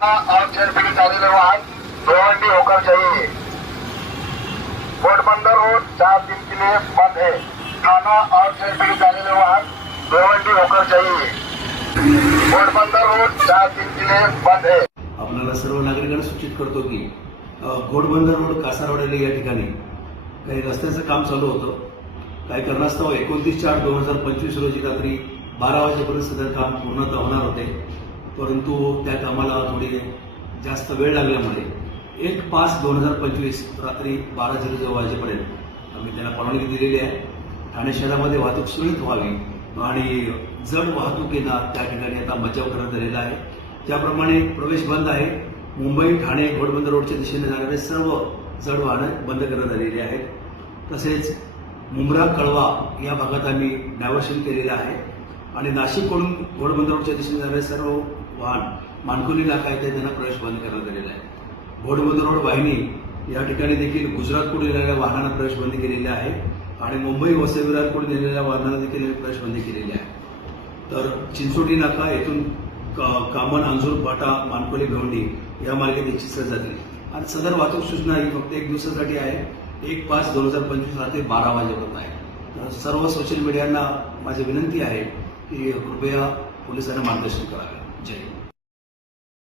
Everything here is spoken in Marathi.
और छेड़छाड़ी चालेले वाहन भिवंडी होकर चाहिए। घोड़बंदर रोड 4 दिन के लिए बंद है। थाना और छेड़छाड़ी चालेले वाहन भिवंडी होकर चाहिए। घोड़बंदर रोड 4 दिन के लिए बंद है। आपल्याला सर्व नागरिकांना सूचित करतो की घोडबंदर रोड कासारवाडी या ठिकाणी काही रस्त्याचं काम चालू होतं। काही कारणास्तव 29/4/2025 रोजी रात्री 12 वाजेपर्यंत सदर काम पूर्णतः होणार होते, परंतु त्या कामाला थोडी जास्त वेळ लागल्यामुळे 1/5/2025 रात्री 12:00 वाजेपर्यंत आम्ही त्यांना परवानगी दिलेली आहे। ठाणे शहरामध्ये वाहतूक सुरळीत व्हावी आणि जड वाहतुकीला त्या ठिकाणी आता बचाव करण्यात आलेला आहे। त्याप्रमाणे प्रवेश बंद आहे। मुंबई ठाणे घोडबंदर रोडच्या दिशेने जाणारे सर्व जड वाहनं बंद करण्यात आलेली आहेत। तसेच मुंब्रा कळवा या भागात आम्ही डायव्हर्शन केलेलं आहे आणि नाशिककडून घोडबंदर रोडच्या दिशेने जाणारे सर्व वाहन मानकुली नाका येथे त्यांना प्रवेश बंद करण्यात आलेला आहे। घोडबंदर रोड वाहिनी या ठिकाणी देखील गुजरातकडून येणाऱ्या वाहनांना प्रवेश बंदी केलेली आहे आणि मुंबई वसई विरारकडून येणाऱ्या वाहनांना देखील प्रवेश बंदी केलेली आहे। तर चिंचोटी नाका येथून कामन अंजूर फाटा मानकोली भिवंडी या मार्गे देखील जातील आणि सदर वाहतूक सूचना ही फक्त 1 दिवसासाठी आहे। 1/5/2025 रात्री 12 वाजेपर्यंत आहे। तर सर्व सोशल मीडियांना माझी विनंती आहे की कृपया पोलिसांना मार्गदर्शन करावे। जय हिंद।